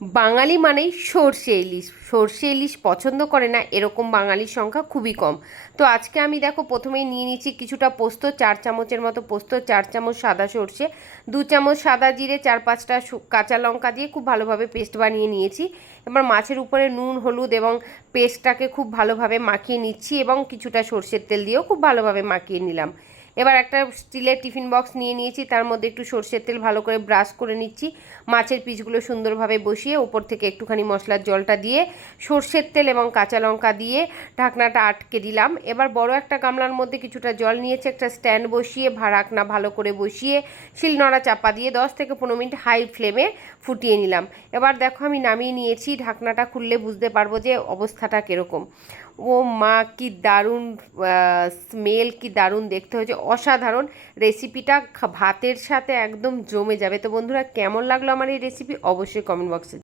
বাঙালি মানেই সর্ষে ইলিশ। সর্ষে ইলিশ পছন্দ করে না এরকম বাঙালির সংখ্যা খুবই কম। তো আজকে আমি দেখো প্রথমেই নিয়ে নিচ্ছি কিছুটা পোস্ত, 4 চামচের মতো পোস্ত, 4 চামচ সাদা সর্ষে, 2 চামচ সাদা জিরে, 4-5টা কাঁচা লঙ্কা দিয়ে খুব ভালোভাবে পেস্ট বানিয়ে নিয়েছি। এবার মাছের উপরে নুন, হলুদ এবং পেস্টটাকে খুব ভালোভাবে মাখিয়ে নিচ্ছি এবং কিছুটা সর্ষের তেল দিয়েও খুব ভালোভাবে মাখিয়ে নিলাম। এবার একটা স্টিলের টিফিন বক্স নিয়ে নিয়েছি, তার মধ্যে একটু সর্ষের তেল ভালো করে ব্রাশ করে নিচ্ছি। মাছের পিসগুলো সুন্দরভাবে বসিয়ে উপর থেকে একটুখানি মশলার জলটা দিয়ে সর্ষের তেল এবং কাঁচা লঙ্কা দিয়ে ঢাকনাটা আটকে দিলাম। এবার বড় একটা গামলার মধ্যে কিছুটা জল নিয়েছি, একটা স্ট্যান্ড বসিয়ে ঢাকনা ভালো করে বসিয়ে শিলনোড়া চাপা দিয়ে 10 থেকে 15 মিনিট হাই ফ্লেমে ফুটিয়ে নিলাম। এবার দেখো আমি নামিয়ে নিয়েছি, ঢাকনাটা খুললে বুঝতে পারবো যে অবস্থাটা কীরকম। ও মা, কি দারুণ স্মেল, কি দারুণ দেখতে হয়েছে, অসাধারণ। রেসিপিটা ভাতের সাথে একদম জমে যাবে। তো বন্ধুরা, কেমন লাগলো আমার এই রেসিপি অবশ্যই কমেন্ট বক্সে